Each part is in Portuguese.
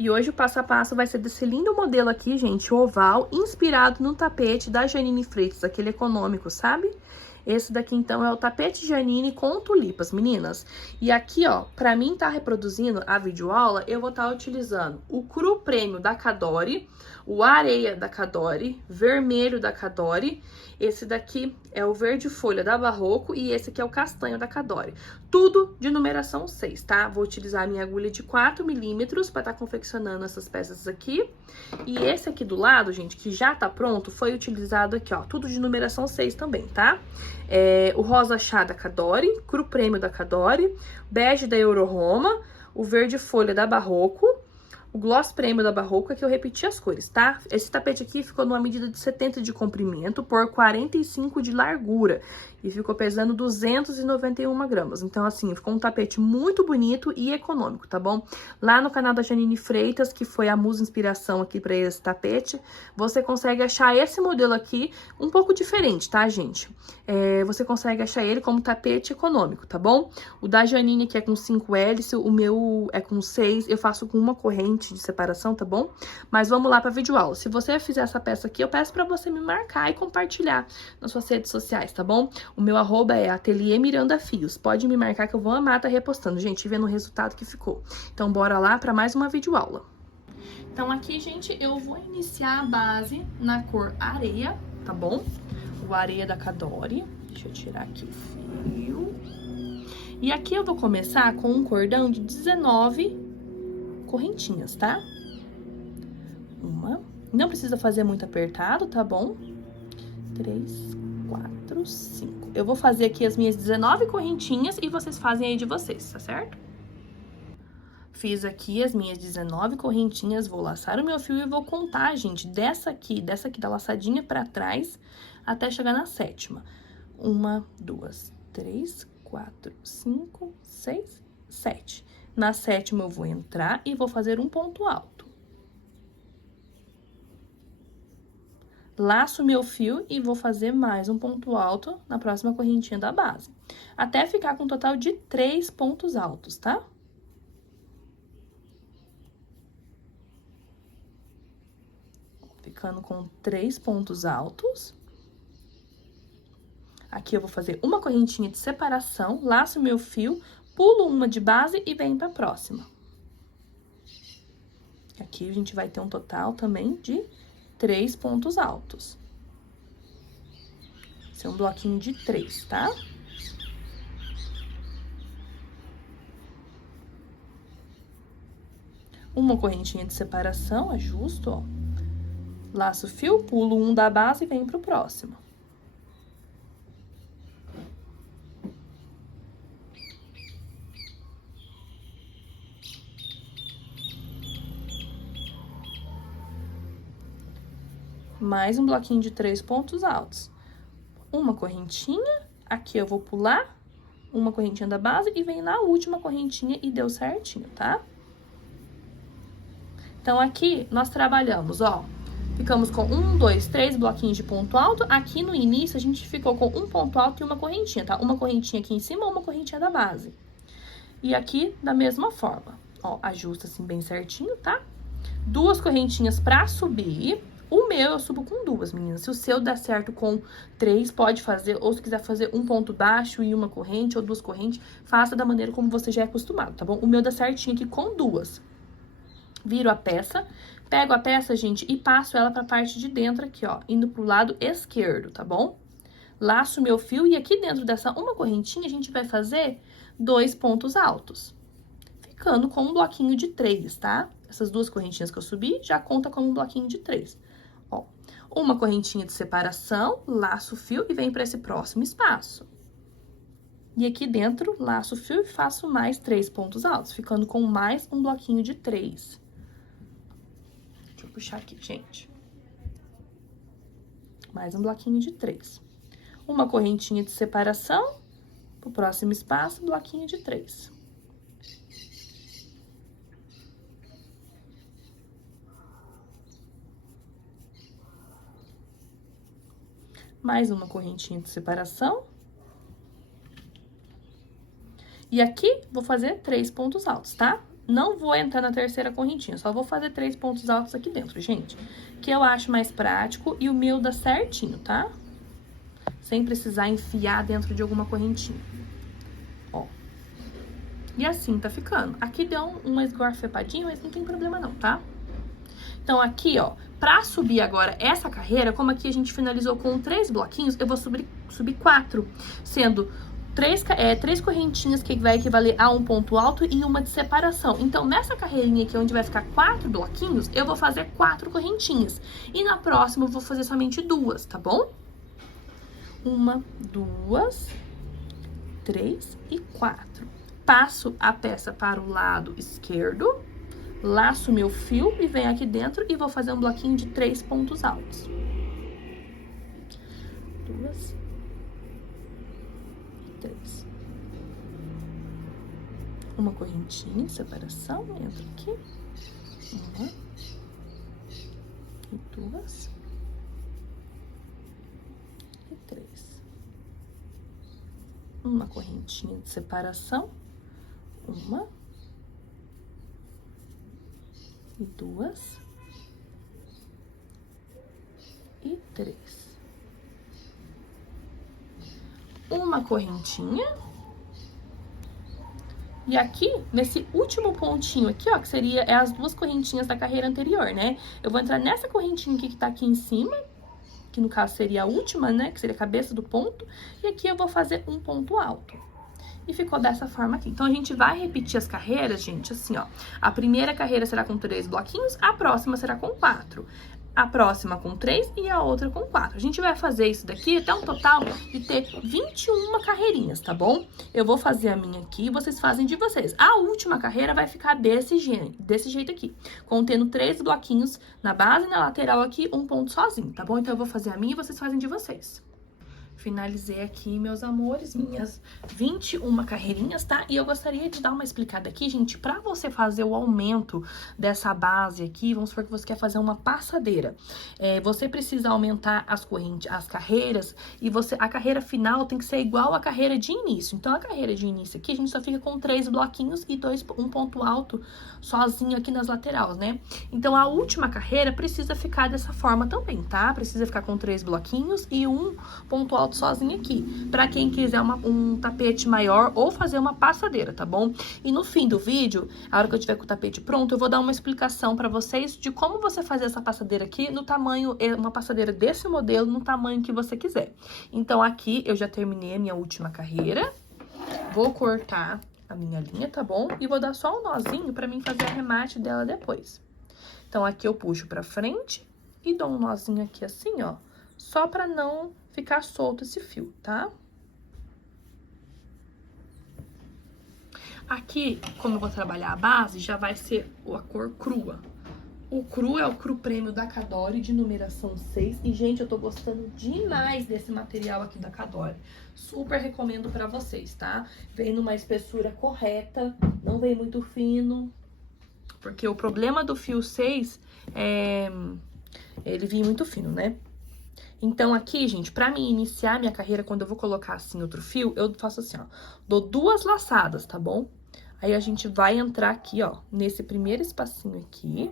E hoje o passo a passo vai ser desse lindo modelo aqui, gente, oval, inspirado no tapete da Janine Freitas, aquele econômico, sabe? Esse daqui, então, é o tapete Janine com tulipas, meninas. E aqui, ó, pra mim tá reproduzindo a videoaula, eu vou estar utilizando o cru prêmio da Cadore, o areia da Cadore, vermelho da Cadore, esse daqui é o verde folha da Barroco e esse aqui é o castanho da Cadore. Tudo de numeração 6, tá? Vou utilizar a minha agulha de 4 milímetros pra estar confeccionando essas peças aqui. E esse aqui do lado, gente, que já tá pronto, foi utilizado aqui, ó, tudo de numeração 6 também, tá? O rosa chá da Cadore, cru prêmio da Cadore, bege da Euro Roma, o verde folha da Barroco, o gloss prêmio da Barroco, é que eu repeti as cores, tá? Esse tapete aqui ficou numa medida de 70 de comprimento por 45 de largura e ficou pesando 291 gramas. Então, assim, ficou um tapete muito bonito e econômico, tá bom? Lá no canal da Janine Freitas, que foi a musa inspiração aqui pra esse tapete, você consegue achar esse modelo aqui um pouco diferente, tá, gente? Você consegue achar ele como tapete econômico, tá bom? O da Janine, que é com 5 hélices, o meu é com 6, eu faço com uma corrente de separação, tá bom? Mas vamos lá pra videoaula. Se você fizer essa peça aqui, eu peço pra você me marcar e compartilhar nas suas redes sociais, tá bom? O meu arroba é Ateliê Miranda Fios. Pode me marcar que eu vou amar tá repostando, gente, vendo o resultado que ficou. Então, bora lá pra mais uma videoaula. Então, aqui, gente, eu vou iniciar a base na cor areia, tá bom? O areia da Cadore. Deixa eu tirar aqui o fio. E aqui eu vou começar com um cordão de 19 correntinhas, tá? Uma. Não precisa fazer muito apertado, tá bom? 3, 4, 5. Eu vou fazer aqui as minhas 19 correntinhas e vocês fazem aí de vocês, tá certo? Fiz aqui as minhas 19 correntinhas, vou laçar o meu fio e vou contar, gente, dessa aqui da laçadinha pra trás até chegar na sétima. 1, 2, 3, 4, 5, 6, 7. Na sétima eu vou entrar e vou fazer um ponto alto. Laço meu fio e vou fazer mais um ponto alto na próxima correntinha da base. Até ficar com um total de 3 pontos altos, tá? Ficando com 3 pontos altos. Aqui eu vou fazer uma correntinha de separação, laço meu fio, pulo uma de base e venho pra próxima. Aqui a gente vai ter um total também de 3 pontos altos. Esse é um bloquinho de 3, tá? Uma correntinha de separação, ajusto, ó. Laço o fio, pulo um da base e venho pro próximo. Mais um bloquinho de 3 pontos altos. Uma correntinha, aqui eu vou pular uma correntinha da base e venho na última correntinha e deu certinho, tá? Então, aqui nós trabalhamos, ó, ficamos com 1, 2, 3 bloquinhos de ponto alto. Aqui no início, a gente ficou com um ponto alto e uma correntinha, tá? Uma correntinha aqui em cima, uma correntinha da base. E aqui, da mesma forma, ó, ajusta assim bem certinho, tá? 2 correntinhas pra subir. O meu eu subo com 2, meninas. Se o seu der certo com 3, pode fazer. Ou se quiser fazer um ponto baixo e uma corrente, ou 2 correntes, faça da maneira como você já é acostumado, tá bom? O meu dá certinho aqui com 2. Viro a peça, pego a peça, gente, e passo ela pra parte de dentro aqui, ó, indo pro lado esquerdo, tá bom? Laço meu fio e aqui dentro dessa uma correntinha, a gente vai fazer 2 pontos altos. Ficando com um bloquinho de 3, tá? Essas 2 correntinhas que eu subi, já conta como um bloquinho de 3. Ó, uma correntinha de separação, laço o fio e venho para esse próximo espaço. E aqui dentro, laço o fio e faço mais 3 pontos altos, ficando com mais um bloquinho de 3. Deixa eu puxar aqui, gente. Mais um bloquinho de 3. Uma correntinha de separação, pro próximo espaço, bloquinho de 3. Mais uma correntinha de separação. E aqui, vou fazer 3 pontos altos, tá? não vou entrar na terceira correntinha, só vou fazer 3 pontos altos aqui dentro, gente. Que eu acho mais prático e o meu dá certinho, tá? Sem precisar enfiar dentro de alguma correntinha. Ó. E assim tá ficando. Aqui deu uma esgarfepadinha, mas não tem problema não, tá? Então, aqui, ó, pra subir agora essa carreira, como aqui a gente finalizou com 3 bloquinhos, eu vou subir 4, sendo 3 correntinhas que vai equivaler a um ponto alto e uma de separação. Então, nessa carreirinha aqui, onde vai ficar 4 bloquinhos, eu vou fazer 4 correntinhas. E na próxima, eu vou fazer somente 2, tá bom? 1, 2, 3 e 4. Passo a peça para o lado esquerdo. Laço meu fio e venho aqui dentro e vou fazer um bloquinho de 3 pontos altos. 2, 3. Uma correntinha de separação, entra aqui. 1 e 2 e 3. Uma correntinha de separação, 1 e 2 e 3. Uma correntinha. E aqui, nesse último pontinho aqui, ó, que seria as 2 correntinhas da carreira anterior, né? Eu vou entrar nessa correntinha aqui que tá aqui em cima, que no caso seria a última, né? Que seria a cabeça do ponto. E aqui eu vou fazer um ponto alto. E ficou dessa forma aqui. Então, a gente vai repetir as carreiras, gente, assim, ó. A primeira carreira será com 3 bloquinhos, a próxima será com 4. A próxima com 3 e a outra com 4. A gente vai fazer isso daqui até um total de ter 21 carreirinhas, tá bom? Eu vou fazer a minha aqui e vocês fazem de vocês. A última carreira vai ficar desse jeito aqui, contendo 3 bloquinhos na base e na lateral aqui, um ponto sozinho, tá bom? Então, eu vou fazer a minha e vocês fazem de vocês. Finalizei aqui, meus amores, minhas 21 carreirinhas, tá? E eu gostaria de dar uma explicada aqui, gente, pra você fazer o aumento dessa base aqui, vamos supor que você quer fazer uma passadeira. Você precisa aumentar as carreiras e a carreira final tem que ser igual à carreira de início. Então, a carreira de início aqui, a gente só fica com 3 bloquinhos e um ponto alto sozinho aqui nas laterais, né? Então, a última carreira precisa ficar dessa forma também, tá? Precisa ficar com 3 bloquinhos e um ponto alto sozinho aqui, pra quem quiser um tapete maior ou fazer uma passadeira, tá bom? E no fim do vídeo, a hora que eu tiver com o tapete pronto, eu vou dar uma explicação pra vocês de como você fazer essa passadeira aqui no tamanho, uma passadeira desse modelo, no tamanho que você quiser. Então, aqui eu já terminei a minha última carreira, vou cortar a minha linha, tá bom? E vou dar só um nozinho pra mim fazer arremate dela depois. Então, aqui eu puxo pra frente e dou um nozinho aqui assim, ó, só pra não ficar solto esse fio, tá? Aqui, como eu vou trabalhar a base, já vai ser a cor crua. O cru é o cru prêmio da Cadore, de numeração 6. E, gente, eu tô gostando demais desse material aqui da Cadore. Super recomendo pra vocês, tá? Vem numa espessura correta, não vem muito fino. Porque o problema do fio 6 é ele vir muito fino, né? Então, aqui, gente, pra mim iniciar minha carreira, quando eu vou colocar assim outro fio, eu faço assim, ó. Dou 2 laçadas, tá bom? Aí, a gente vai entrar aqui, ó, nesse primeiro espacinho aqui.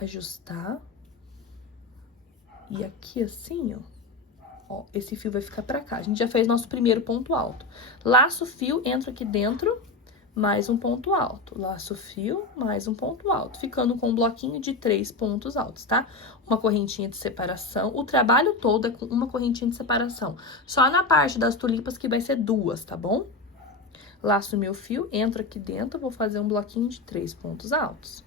Ajustar. E aqui, assim, ó, esse fio vai ficar pra cá. A gente já fez nosso primeiro ponto alto. Laço o fio, entro aqui dentro, mais um ponto alto. Laço o fio, mais um ponto alto. Ficando com um bloquinho de 3 pontos altos, tá? Uma correntinha de separação. O trabalho todo é com uma correntinha de separação. Só na parte das tulipas que vai ser 2, tá bom? Laço meu fio, entro aqui dentro, vou fazer um bloquinho de 3 pontos altos.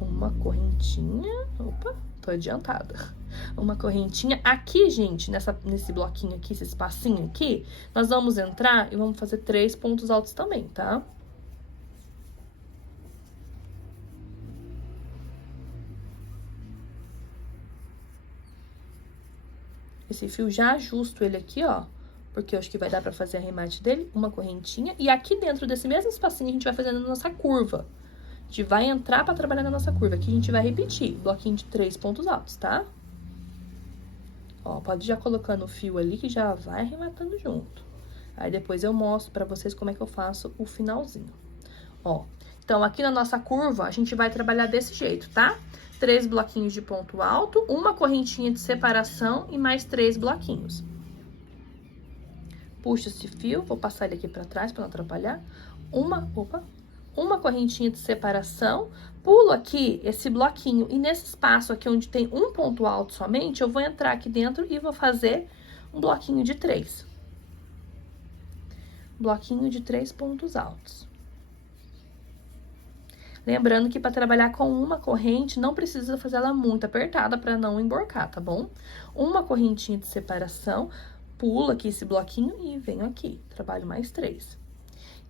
Uma correntinha, opa, tô adiantada. Uma correntinha aqui, gente, nesse bloquinho aqui, esse espacinho aqui, nós vamos entrar e vamos fazer 3 pontos altos também, tá? Esse fio já ajusto ele aqui, ó, porque eu acho que vai dar pra fazer arremate dele, uma correntinha. E aqui dentro desse mesmo espacinho a gente vai fazendo a nossa curva. A gente vai entrar pra trabalhar na nossa curva. Aqui a gente vai repetir, bloquinho de 3 pontos altos, tá? Ó, pode ir já colocando o fio ali que já vai arrematando junto. Aí depois eu mostro pra vocês como é que eu faço o finalzinho. Ó, então aqui na nossa curva a gente vai trabalhar desse jeito, tá? 3 bloquinhos de ponto alto, uma correntinha de separação e mais 3 bloquinhos. Puxa esse fio, vou passar ele aqui pra trás pra não atrapalhar. Uma correntinha de separação, pulo aqui esse bloquinho e nesse espaço aqui onde tem um ponto alto somente, eu vou entrar aqui dentro e vou fazer um bloquinho de 3. Bloquinho de 3 pontos altos. Lembrando que para trabalhar com uma corrente, não precisa fazer ela muito apertada para não emborcar, tá bom? Uma correntinha de separação, pulo aqui esse bloquinho e venho aqui, trabalho mais 3.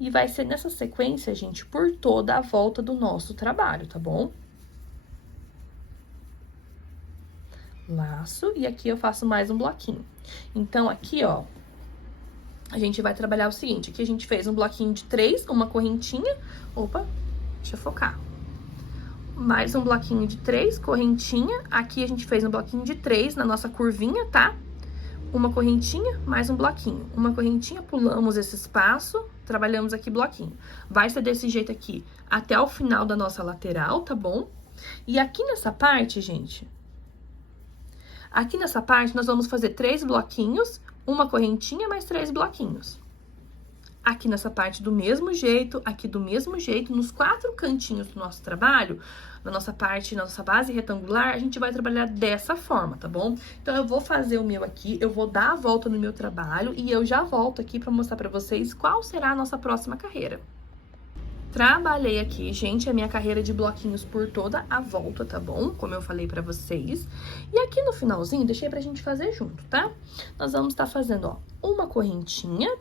E vai ser nessa sequência, gente, por toda a volta do nosso trabalho, tá bom? Laço, e aqui eu faço mais um bloquinho. Então, aqui, ó, a gente vai trabalhar o seguinte, aqui a gente fez um bloquinho de 3, uma correntinha, deixa eu focar. Mais um bloquinho de 3, correntinha, aqui a gente fez um bloquinho de 3 na nossa curvinha, tá? Uma correntinha, mais um bloquinho. Uma correntinha, pulamos esse espaço, trabalhamos aqui bloquinho. Vai ser desse jeito aqui, até o final da nossa lateral, tá bom? E aqui nessa parte, gente, aqui nessa parte nós vamos fazer 3 bloquinhos, uma correntinha, mais 3 bloquinhos. Aqui nessa parte do mesmo jeito, aqui do mesmo jeito, nos 4 cantinhos do nosso trabalho, na nossa parte, na nossa base retangular, a gente vai trabalhar dessa forma, tá bom? Então, eu vou fazer o meu aqui, eu vou dar a volta no meu trabalho e eu já volto aqui pra mostrar pra vocês qual será a nossa próxima carreira. Trabalhei aqui, gente, a minha carreira de bloquinhos por toda a volta, tá bom? Como eu falei pra vocês. E aqui no finalzinho, deixei pra gente fazer junto, tá? Nós vamos estar fazendo, ó, uma correntinha.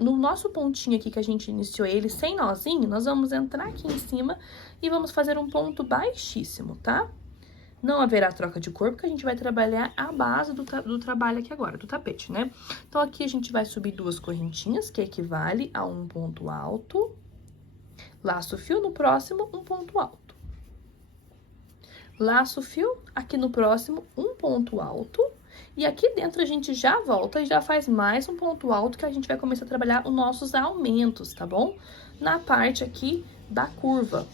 No nosso pontinho aqui que a gente iniciou ele sem nozinho, nós vamos entrar aqui em cima e vamos fazer um ponto baixíssimo, tá? Não haverá troca de cor, porque a gente vai trabalhar a base do trabalho aqui agora, do tapete, né? Então, aqui a gente vai subir 2 correntinhas, que equivale a um ponto alto. Laço o fio, no próximo, um ponto alto. Laço o fio, aqui no próximo, um ponto alto. E aqui dentro a gente já volta e já faz mais um ponto alto que a gente vai começar a trabalhar os nossos aumentos, tá bom? Na parte aqui da curva.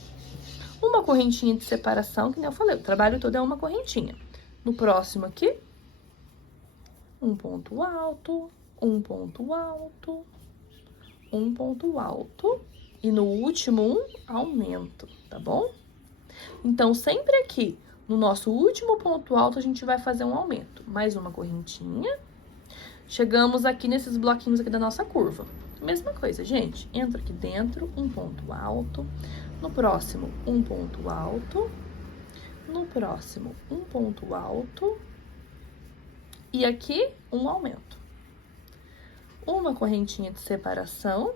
Uma correntinha de separação, que nem eu falei, o trabalho todo é uma correntinha. No próximo aqui, um ponto alto, um ponto alto, um ponto alto. E no último, um aumento, tá bom? Então, sempre aqui, no nosso último ponto alto, a gente vai fazer um aumento. Mais uma correntinha. Chegamos aqui nesses bloquinhos aqui da nossa curva. Mesma coisa, gente. Entra aqui dentro, um ponto alto. No próximo, um ponto alto. No próximo, um ponto alto. E aqui, um aumento. Uma correntinha de separação.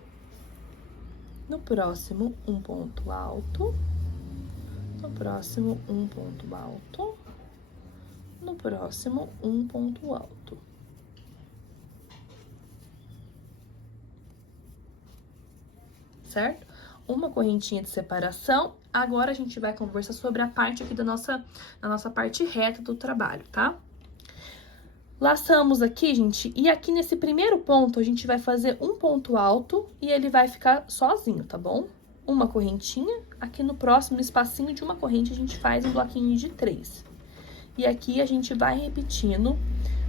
No próximo, um ponto alto. No próximo, um ponto alto. No próximo, um ponto alto. Certo? Uma correntinha de separação. Agora, a gente vai conversar sobre a parte aqui da nossa parte reta do trabalho, tá? Laçamos aqui, gente, e aqui nesse primeiro ponto, a gente vai fazer um ponto alto e ele vai ficar sozinho, tá bom? Uma correntinha, aqui no próximo espacinho de uma corrente a gente faz um bloquinho de 3. E aqui a gente vai repetindo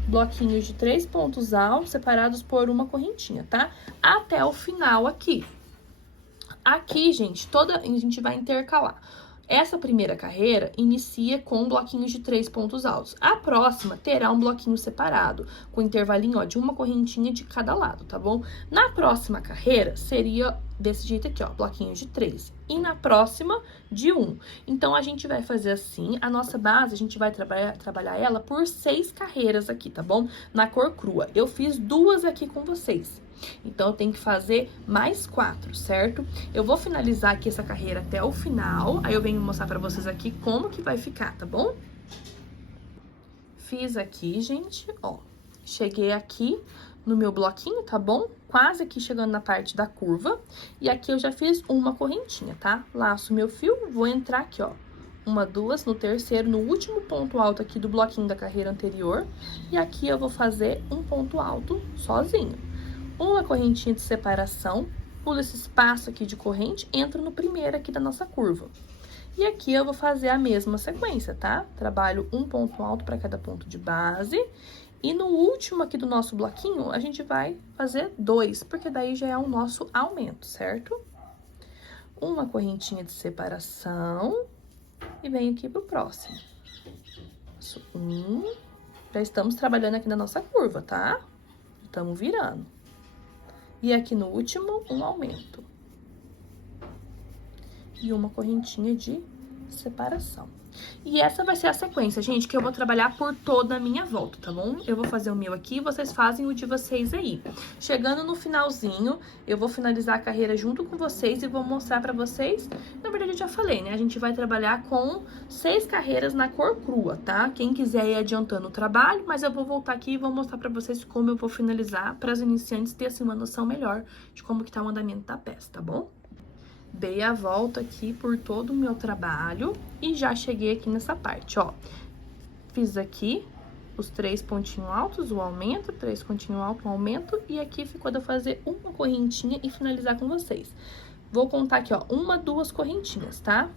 bloquinhos de 3 pontos altos separados por uma correntinha, tá? Até o final aqui. Aqui, gente, a gente vai intercalar. Essa primeira carreira inicia com bloquinhos de 3 pontos altos. A próxima terá um bloquinho separado, com intervalinho, ó, de uma correntinha de cada lado, tá bom? Na próxima carreira, seria desse jeito aqui, ó, bloquinhos de 3. E na próxima, de 1. Então, a gente vai fazer assim, a nossa base, a gente vai trabalhar ela por 6 carreiras aqui, tá bom? Na cor crua. Eu fiz 2 aqui com vocês. Então, eu tenho que fazer mais 4, certo? Eu vou finalizar aqui essa carreira até o final, aí eu venho mostrar pra vocês aqui como que vai ficar, tá bom? Fiz aqui, gente, ó, cheguei aqui no meu bloquinho, tá bom? Quase aqui chegando na parte da curva, e aqui eu já fiz uma correntinha, tá? Laço meu fio, vou entrar aqui, ó, 1, 2, no terceiro, no último ponto alto aqui do bloquinho da carreira anterior, e aqui eu vou fazer um ponto alto sozinho. uma correntinha de separação, pulo esse espaço aqui de corrente, entro no primeiro aqui da nossa curva. E aqui eu vou fazer a mesma sequência, tá? Trabalho um ponto alto para cada ponto de base. E no último aqui do nosso bloquinho, a gente vai fazer 2, porque daí já é o nosso aumento, certo? Uma correntinha de separação e venho aqui pro próximo. Faço 1, já estamos trabalhando aqui na nossa curva, tá? Estamos virando. E aqui no último, um aumento. E uma correntinha de separação. E essa vai ser a sequência, gente, que eu vou trabalhar por toda a minha volta, tá bom? Eu vou fazer o meu aqui, vocês fazem o de vocês aí. Chegando no finalzinho, eu vou finalizar a carreira junto com vocês e vou mostrar pra vocês. Na verdade, eu já falei, né? A gente vai trabalhar com 6 carreiras na cor crua, tá? Quem quiser ir adiantando o trabalho, mas eu vou voltar aqui e vou mostrar pra vocês como eu vou finalizar, para os iniciantes terem assim, uma noção melhor de como que tá o andamento da peça, tá bom? Dei a volta aqui por todo o meu trabalho e já cheguei aqui nessa parte, ó. Fiz aqui os 3 pontinhos altos, o aumento, 3 pontinhos altos, o aumento, e aqui ficou de eu fazer uma correntinha e finalizar com vocês. Vou contar aqui, ó, 1, 2 correntinhas, tá?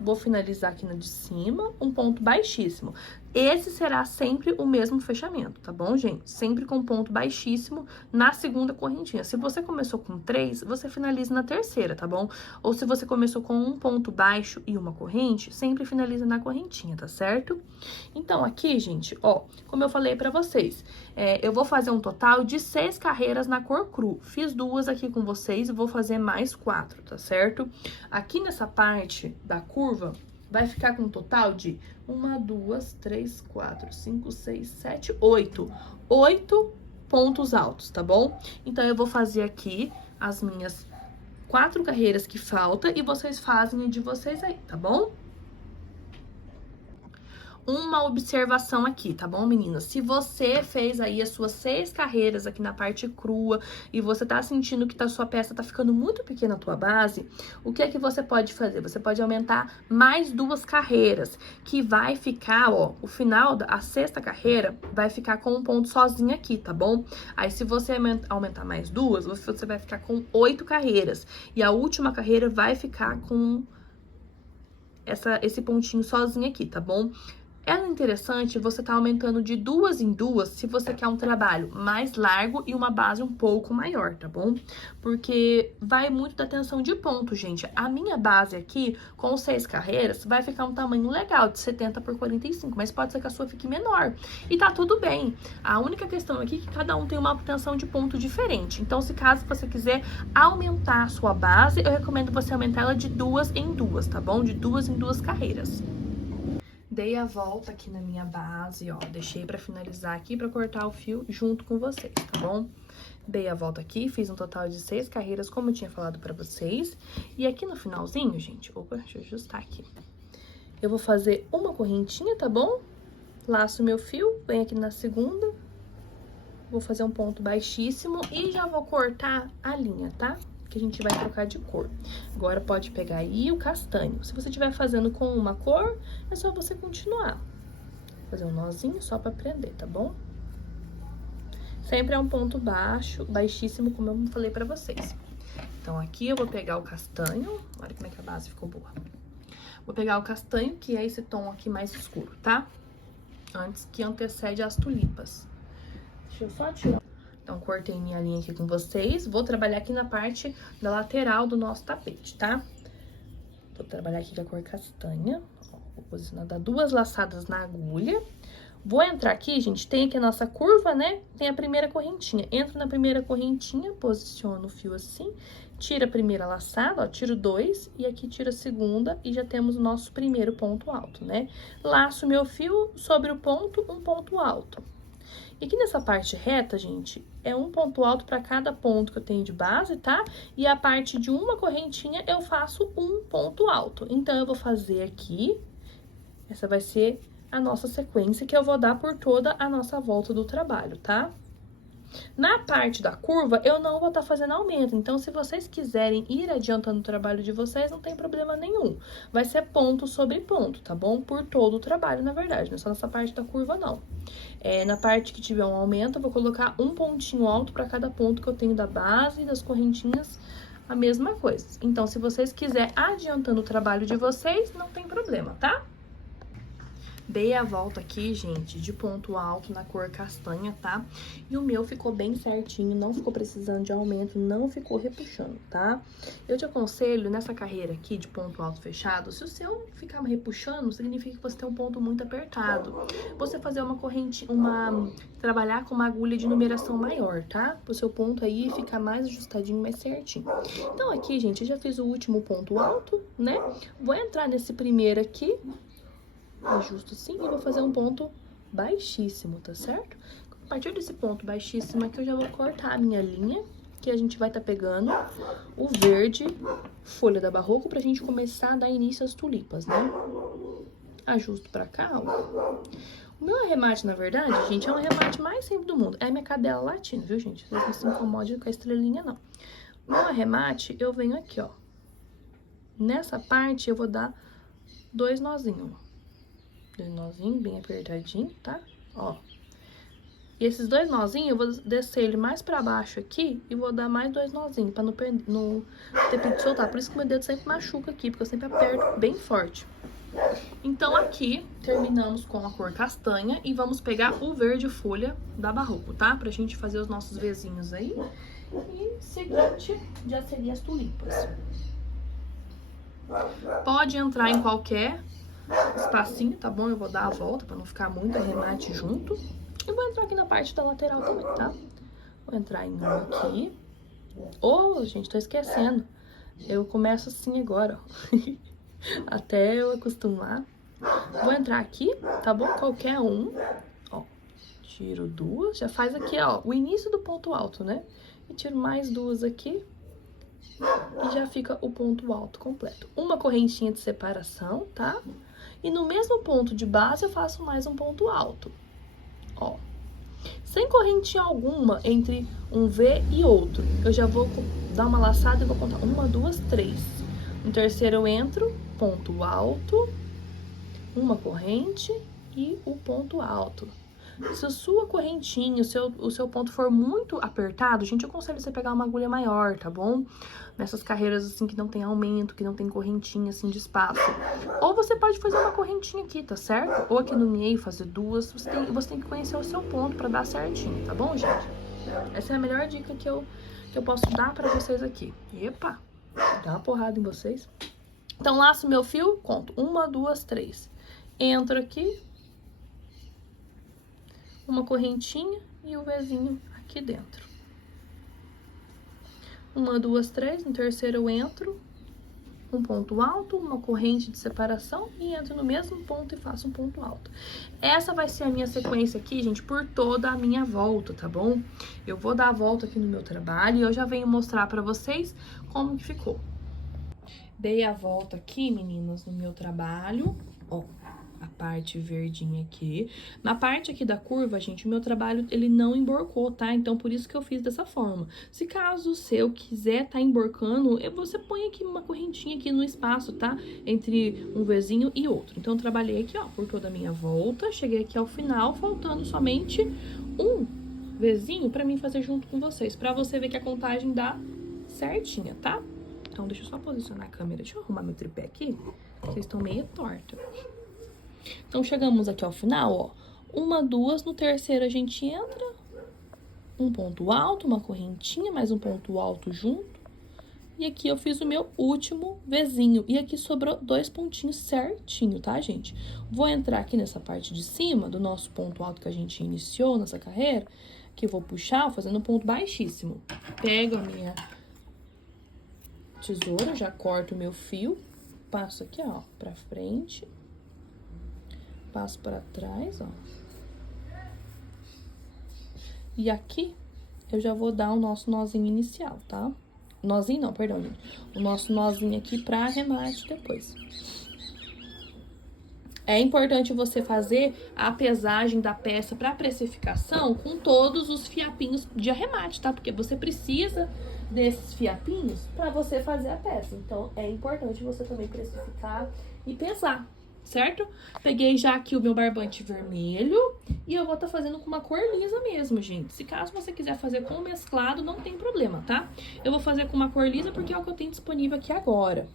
Vou finalizar aqui na de cima, um ponto baixíssimo. Esse será sempre o mesmo fechamento, tá bom, gente? Sempre com ponto baixíssimo na segunda correntinha. Se você começou com 3, você finaliza na terceira, tá bom? Ou se você começou com um ponto baixo e uma corrente, sempre finaliza na correntinha, tá certo? Então, aqui, gente, ó, como eu falei pra vocês, eu vou fazer um total de 6 carreiras na cor cru. Fiz 2 aqui com vocês e vou fazer mais 4, tá certo? Aqui nessa parte da curva, vai ficar com um total de 1, 2, 3, 4, 5, 6, 7, 8. 8 pontos altos, tá bom? Então, eu vou fazer aqui as minhas 4 carreiras que faltam e vocês fazem a de vocês aí, tá bom? Uma observação aqui, tá bom, meninas? Se você fez aí as suas 6 carreiras aqui na parte crua e você tá sentindo que a sua peça tá ficando muito pequena a tua base, o que é que você pode fazer? Você pode aumentar mais 2 carreiras, que vai ficar, ó, o final da 6ª carreira vai ficar com um ponto sozinho aqui, tá bom? Aí, se você aumentar mais 2, você vai ficar com 8 carreiras. E a última carreira vai ficar com esse pontinho sozinho aqui, tá bom? É interessante você tá aumentando de 2 em 2 se você quer um trabalho mais largo e uma base um pouco maior, tá bom? Porque vai muito da tensão de ponto, gente. A minha base aqui, com 6 carreiras, vai ficar um tamanho legal, de 70 por 45, mas pode ser que a sua fique menor. E tá tudo bem. A única questão aqui é que cada um tem uma tensão de ponto diferente. Então, se caso você quiser aumentar a sua base, eu recomendo você aumentar ela de 2 em 2, tá bom? De 2 em 2 carreiras. Dei a volta aqui na minha base, ó, deixei pra finalizar aqui pra cortar o fio junto com vocês, tá bom? Dei a volta aqui, fiz um total de 6 carreiras, como eu tinha falado pra vocês. E aqui no finalzinho, gente, opa, deixa eu ajustar aqui. Eu vou fazer uma correntinha, tá bom? Laço meu fio, venho aqui na segunda. Vou fazer um ponto baixíssimo e já vou cortar a linha, tá? Que a gente vai trocar de cor. Agora, pode pegar aí o castanho. Se você estiver fazendo com uma cor, é só você continuar. Vou fazer um nozinho só pra prender, tá bom? Sempre é um ponto baixo, baixíssimo, como eu falei pra vocês. Então, aqui eu vou pegar o castanho. Olha como é que a base ficou boa. Vou pegar o castanho, que é esse tom aqui mais escuro, tá? Antes que antecede as tulipas. Deixa eu só tirar. Então, cortei minha linha aqui com vocês. Vou trabalhar aqui na parte da lateral do nosso tapete, tá? Vou trabalhar aqui com a cor castanha. Ó, vou posicionar, dar 2 laçadas na agulha. Vou entrar aqui, gente, tem aqui a nossa curva, né? Tem a primeira correntinha. Entro na primeira correntinha, posiciono o fio assim, tiro a primeira laçada, ó, tiro 2 e aqui tiro a segunda e já temos o nosso primeiro ponto alto, né? Laço meu fio sobre o ponto, um ponto alto. E aqui nessa parte reta, gente, é um ponto alto para cada ponto que eu tenho de base, tá? E a parte de uma correntinha eu faço um ponto alto. Então, eu vou fazer aqui, essa vai ser a nossa sequência que eu vou dar por toda a nossa volta do trabalho, tá? Na parte da curva, eu não vou estar fazendo aumento. Então, se vocês quiserem ir adiantando o trabalho de vocês, não tem problema nenhum. Vai ser ponto sobre ponto, tá bom? Por todo o trabalho, na verdade. Não é só nessa parte da curva, não. Na parte que tiver um aumento, eu vou colocar um pontinho alto para cada ponto que eu tenho da base e das correntinhas, a mesma coisa. Então, se vocês quiserem adiantando o trabalho de vocês, não tem problema, tá? Dei a volta aqui, gente, de ponto alto na cor castanha, tá? E o meu ficou bem certinho, não ficou precisando de aumento, não ficou repuxando, tá? Eu te aconselho, nessa carreira aqui de ponto alto fechado, se o seu ficar repuxando, significa que você tem um ponto muito apertado. Você fazer uma corrente, trabalhar com uma agulha de numeração maior, tá? Pro seu ponto aí ficar mais ajustadinho, mais certinho. Então, aqui, gente, eu já fiz o último ponto alto, né? Vou entrar nesse primeiro aqui, ajusto assim, e vou fazer um ponto baixíssimo, tá certo? A partir desse ponto baixíssimo aqui, eu já vou cortar a minha linha, que a gente vai tá pegando o verde, folha da Barroco, pra gente começar a dar início às tulipas, né? Ajusto pra cá, ó. O meu arremate, na verdade, gente, é um arremate mais simples do mundo. É a minha cadela latina, viu, gente? Vocês não se incomodem com a estrelinha, não. O meu arremate, eu venho aqui, ó. Nessa parte, eu vou dar 2 nozinhos, ó. 2 nozinhos bem apertadinho, tá? Ó. E esses 2 nozinhos, eu vou descer ele mais pra baixo aqui e vou dar mais 2 nozinhos pra não ter perigo de soltar. Por isso que meu dedo sempre machuca aqui, porque eu sempre aperto bem forte. Então, aqui, terminamos com a cor castanha e vamos pegar o verde folha da Barroco, tá? Pra gente fazer os nossos vezinhos aí. E seguinte, já seria as tulipas. Pode entrar em qualquer espacinho, tá bom? Eu vou dar a volta pra não ficar muito arremate junto. E vou entrar aqui na parte da lateral também, tá? Vou entrar em um aqui. Oh, gente, tô esquecendo. Eu começo assim agora, ó. Até eu acostumar. Vou entrar aqui, tá bom? Qualquer um. Ó, tiro 2. Já faz aqui, ó, o início do ponto alto, né? E tiro mais 2 aqui. E já fica o ponto alto completo. Uma correntinha de separação, tá? E no mesmo ponto de base eu faço mais um ponto alto, ó. Sem correntinha alguma entre um V e outro. Eu já vou dar uma laçada e vou contar 1, 2, 3. No terceiro eu entro, ponto alto, uma corrente e o ponto alto. Se a sua correntinha, o seu ponto for muito apertado, gente, eu aconselho você pegar uma agulha maior, tá bom? Nessas carreiras, assim, que não tem aumento, que não tem correntinha, assim, de espaço. Ou você pode fazer uma correntinha aqui, tá certo? Ou aqui no meio, fazer 2. Você tem que conhecer o seu ponto pra dar certinho, tá bom, gente? Essa é a melhor dica que eu posso dar pra vocês aqui. Epa! Dá uma porrada em vocês. Então, laço meu fio, conto 1, 2, 3. Entro aqui. Uma correntinha e o Vzinho aqui dentro. 1, 2, 3, no terceiro eu entro, um ponto alto, uma corrente de separação e entro no mesmo ponto e faço um ponto alto. Essa vai ser a minha sequência aqui, gente, por toda a minha volta, tá bom? Eu vou dar a volta aqui no meu trabalho e eu já venho mostrar pra vocês como que ficou. Dei a volta aqui, meninas, no meu trabalho, ó. A parte verdinha aqui. Na parte aqui da curva, gente, o meu trabalho, ele não emborcou, tá? Então, por isso que eu fiz dessa forma. Se caso o seu quiser tá emborcando, você põe aqui uma correntinha aqui no espaço, tá? Entre um Vzinho e outro. Então, eu trabalhei aqui, ó, por toda a minha volta. Cheguei aqui ao final, faltando somente um Vzinho pra mim fazer junto com vocês. Pra você ver que a contagem dá certinha, tá? Então, deixa eu só posicionar a câmera. Deixa eu arrumar meu tripé aqui. Vocês estão meio torta. Então, chegamos aqui ao final, ó. 1, 2, no terceiro a gente entra. Um ponto alto, uma correntinha, mais um ponto alto junto. E aqui eu fiz o meu último Vzinho. E aqui sobrou 2 pontinhos certinho, tá, gente? Vou entrar aqui nessa parte de cima do nosso ponto alto que a gente iniciou nessa carreira. Que eu vou puxar fazendo um ponto baixíssimo. Pego a minha tesoura, já corto o meu fio. Passo aqui, ó, pra frente. Passo para trás, ó. E aqui, eu já vou dar o nosso nozinho inicial, tá? Nozinho não, perdão, gente. O nosso nozinho aqui pra arremate depois. É importante você fazer a pesagem da peça para precificação com todos os fiapinhos de arremate, tá? Porque você precisa desses fiapinhos para você fazer a peça. Então, é importante você também precificar e pesar, certo? Peguei já aqui o meu barbante vermelho e eu vou estar fazendo com uma cor lisa mesmo, gente. Se caso você quiser fazer com mesclado, não tem problema, tá? Eu vou fazer com uma cor lisa porque é o que eu tenho disponível aqui agora.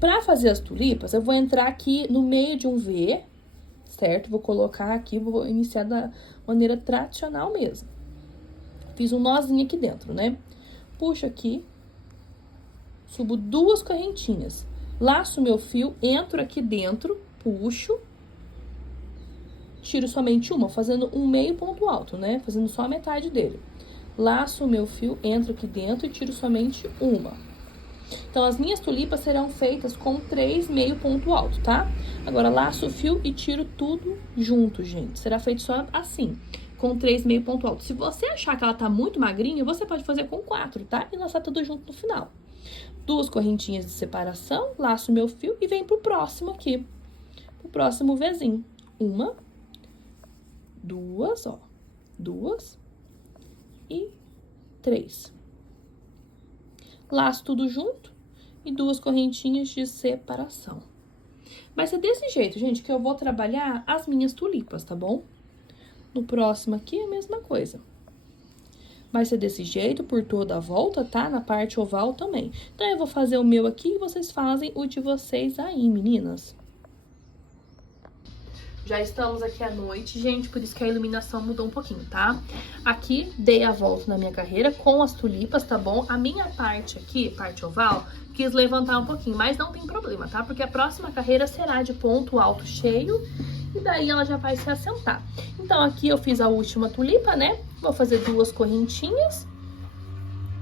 Pra fazer as tulipas, eu vou entrar aqui no meio de um V, certo? Vou colocar aqui, vou iniciar da maneira tradicional mesmo. Fiz um nozinho aqui dentro, né? Puxo aqui, subo 2 correntinhas. Laço meu fio, entro aqui dentro, puxo, tiro somente uma, fazendo um meio ponto alto, né? Fazendo só a metade dele. Laço o meu fio, entro aqui dentro e tiro somente uma. Então, as minhas tulipas serão feitas com 3 meio ponto alto, tá? Agora, laço o fio e tiro tudo junto, gente. Será feito só assim, com 3 meio ponto alto. Se você achar que ela tá muito magrinha, você pode fazer com 4, tá? E laçar tudo junto no final. 2 correntinhas de separação, laço o meu fio e venho pro próximo aqui. Pro próximo Vzinho. 1, 2, ó. 2 e 3. Laço tudo junto e 2 correntinhas de separação. Vai ser desse jeito, gente, que eu vou trabalhar as minhas tulipas, tá bom? No próximo aqui, a mesma coisa. Vai ser desse jeito por toda a volta, tá? Na parte oval também. Então, eu vou fazer o meu aqui e vocês fazem o de vocês aí, meninas. Já estamos aqui à noite, gente, por isso que a iluminação mudou um pouquinho, tá? Aqui, dei a volta na minha carreira com as tulipas, tá bom? A minha parte aqui, parte oval, quis levantar um pouquinho, mas não tem problema, tá? Porque a próxima carreira será de ponto alto cheio e daí ela já vai se assentar. Então, aqui eu fiz a última tulipa, né? Vou fazer 2 correntinhas.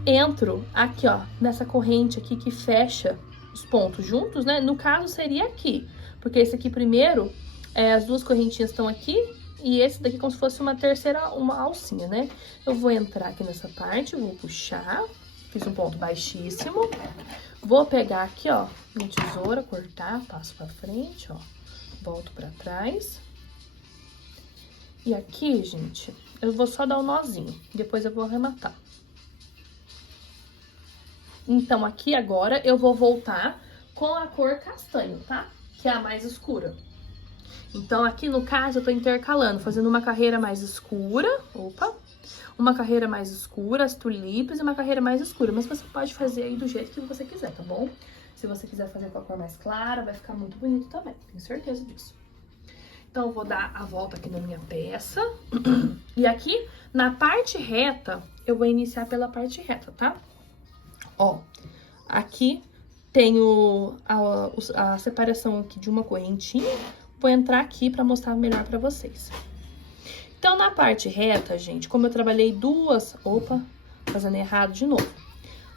Entro aqui, ó, nessa corrente aqui que fecha os pontos juntos, né? No caso, seria aqui, porque esse aqui primeiro... as 2 correntinhas estão aqui e esse daqui como se fosse uma terceira, uma alcinha, né? Eu vou entrar aqui nessa parte, vou puxar, fiz um ponto baixíssimo. Vou pegar aqui, ó, minha tesoura, cortar, passo pra frente, ó, volto pra trás. E aqui, gente, eu vou só dar um nozinho, depois eu vou arrematar. Então, aqui agora eu vou voltar com a cor castanho, tá? Que é a mais escura. Então, aqui no caso, eu tô intercalando, fazendo uma carreira mais escura, uma carreira mais escura, as tulipas e uma carreira mais escura. Mas você pode fazer aí do jeito que você quiser, tá bom? Se você quiser fazer com a cor mais clara, vai ficar muito bonito também, tenho certeza disso. Então, eu vou dar a volta aqui na minha peça. E aqui, na parte reta, eu vou iniciar pela parte reta, tá? Ó, aqui tenho a separação aqui de uma correntinha. Vou entrar aqui pra mostrar melhor pra vocês. Então, na parte reta, gente, como eu trabalhei 2... fazendo errado de novo.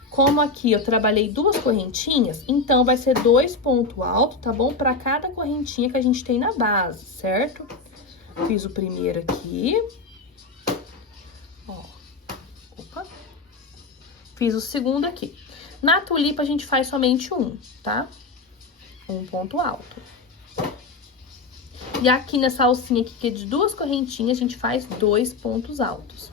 Como aqui eu trabalhei 2 correntinhas, então vai ser 2 pontos altos, tá bom? Pra cada correntinha que a gente tem na base, certo? Fiz o primeiro aqui. Ó. Fiz o segundo aqui. Na tulipa, a gente faz somente um, tá? Um ponto alto. E aqui nessa alcinha aqui, que é de 2 correntinhas, a gente faz 2 pontos altos.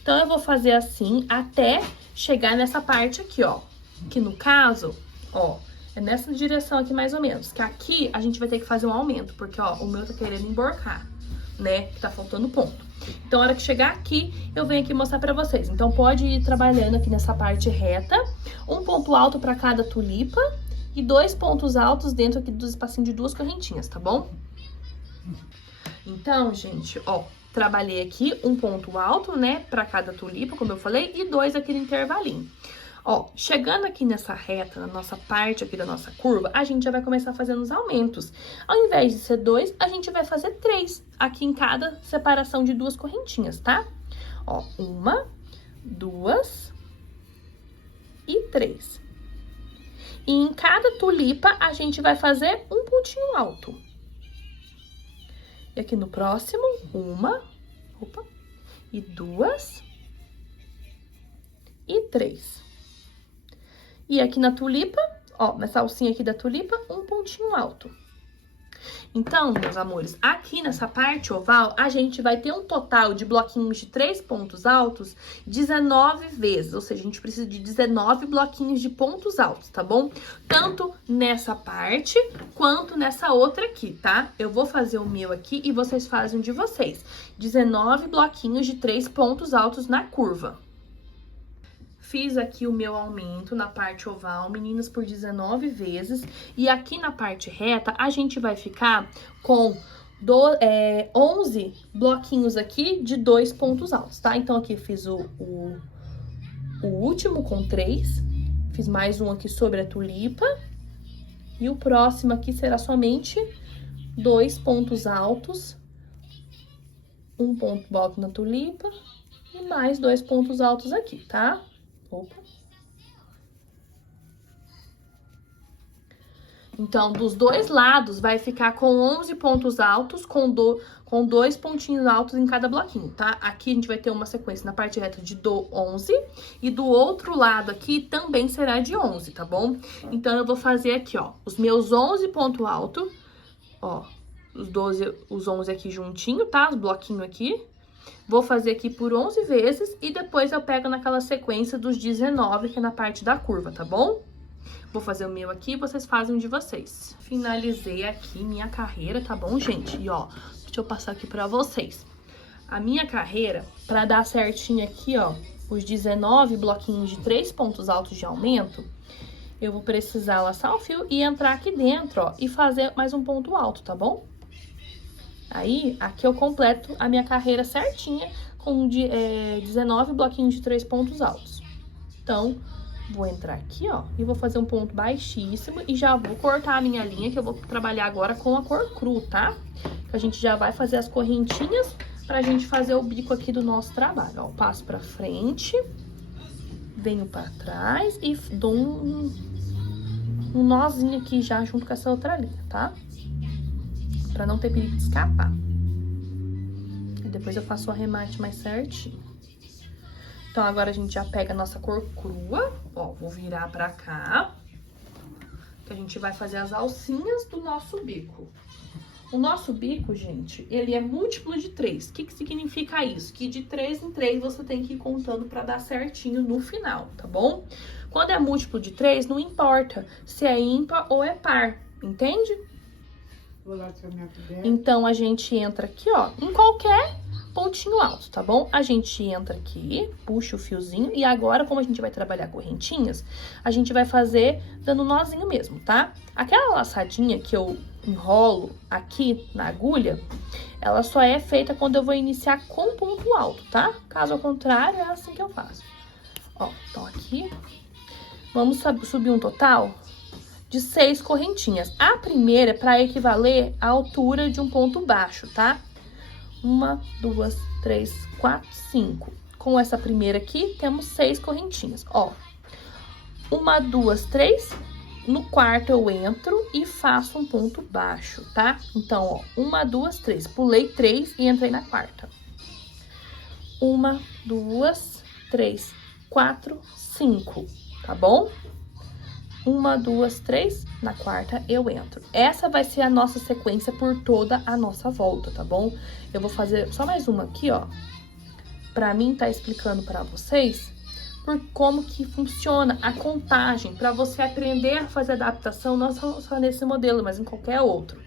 Então, eu vou fazer assim até chegar nessa parte aqui, ó. Que no caso, ó, é nessa direção aqui mais ou menos. Que aqui a gente vai ter que fazer um aumento, porque, ó, o meu tá querendo emborcar, né? Que tá faltando ponto. Então, a hora que chegar aqui, eu venho aqui mostrar pra vocês. Então, pode ir trabalhando aqui nessa parte reta. Um ponto alto pra cada tulipa e 2 pontos altos dentro aqui do espacinho de 2 correntinhas, tá bom? Então, gente, ó, trabalhei aqui um ponto alto, né, pra cada tulipa, como eu falei, e 2 aqui no intervalinho. Ó, chegando aqui nessa reta, na nossa parte aqui da nossa curva, a gente já vai começar fazendo os aumentos. Ao invés de ser 2, a gente vai fazer 3 aqui em cada separação de 2 correntinhas, tá? Ó, 1, 2 e 3. E em cada tulipa, a gente vai fazer um pontinho alto. E aqui no próximo, 1, e 2 e 3. E aqui na tulipa, ó, nessa alcinha aqui da tulipa, um pontinho alto. Então, meus amores, aqui nessa parte oval, a gente vai ter um total de bloquinhos de 3 pontos altos 19 vezes. Ou seja, a gente precisa de 19 bloquinhos de pontos altos, tá bom? Tanto nessa parte, quanto nessa outra aqui, tá? Eu vou fazer o meu aqui e vocês fazem o de vocês. 19 bloquinhos de 3 pontos altos na curva. Fiz aqui o meu aumento na parte oval, meninas, por 19 vezes. E aqui na parte reta, a gente vai ficar com 11 bloquinhos aqui de 2 pontos altos, tá? Então, aqui fiz o último com 3. Fiz mais um aqui sobre a tulipa. E o próximo aqui será somente 2 pontos altos. Um ponto alto na tulipa e mais 2 pontos altos aqui, tá? Opa. Então, dos dois lados, vai ficar com 11 pontos altos, com 2 pontinhos altos em cada bloquinho, tá? Aqui a gente vai ter uma sequência na parte reta de 11, e do outro lado aqui também será de 11, tá bom? Então, eu vou fazer aqui, ó, os meus 11 pontos altos, ó, os 11 aqui juntinho, tá? Os bloquinhos aqui. Vou fazer aqui por 11 vezes e depois eu pego naquela sequência dos 19, que é na parte da curva, tá bom? Vou fazer o meu aqui e vocês fazem o de vocês. Finalizei aqui minha carreira, tá bom, gente? E ó, deixa eu passar aqui pra vocês. A minha carreira, pra dar certinho aqui, ó, os 19 bloquinhos de 3 pontos altos de aumento, eu vou precisar laçar o fio e entrar aqui dentro, ó, e fazer mais um ponto alto, tá bom? Aí, aqui eu completo a minha carreira certinha com 19 bloquinhos de 3 pontos altos. Então, vou entrar aqui, ó, e vou fazer um ponto baixíssimo e já vou cortar a minha linha, que eu vou trabalhar agora com a cor cru, tá? Que a gente já vai fazer as correntinhas pra gente fazer o bico aqui do nosso trabalho, ó. Passo pra frente, venho pra trás e dou um nozinho aqui já junto com essa outra linha, tá? Pra não ter perigo de escapar. E depois eu faço o arremate mais certinho. Então, agora a gente já pega a nossa cor crua. Ó, vou virar pra cá. Que a gente vai fazer as alcinhas do nosso bico. O nosso bico, gente, ele é múltiplo de 3. O que que significa isso? Que de 3 em 3 você tem que ir contando pra dar certinho no final, tá bom? Quando é múltiplo de 3, não importa se é ímpar ou é par, entende? Então, a gente entra aqui, ó, em qualquer pontinho alto, tá bom? A gente entra aqui, puxa o fiozinho e agora, como a gente vai trabalhar correntinhas, a gente vai fazer dando nozinho mesmo, tá? Aquela laçadinha que eu enrolo aqui na agulha, ela só é feita quando eu vou iniciar com ponto alto, tá? Caso ao contrário, é assim que eu faço. Ó, então aqui, vamos subir um total de 6 correntinhas. A primeira é para equivaler à altura de um ponto baixo, tá? 1, 2, 3, 4, 5. Com essa primeira aqui, temos 6 correntinhas, ó. 1, 2, 3. No quarto eu entro e faço um ponto baixo, tá? Então, ó, 1, 2, 3. Pulei 3 e entrei na quarta. 1, 2, 3, 4, 5, tá bom? 1, 2, 3, na quarta eu entro. Essa vai ser a nossa sequência por toda a nossa volta, tá bom? Eu vou fazer só mais uma aqui, ó, pra mim tá explicando pra vocês por como que funciona a contagem, pra você aprender a fazer adaptação, não só nesse modelo, mas em qualquer outro.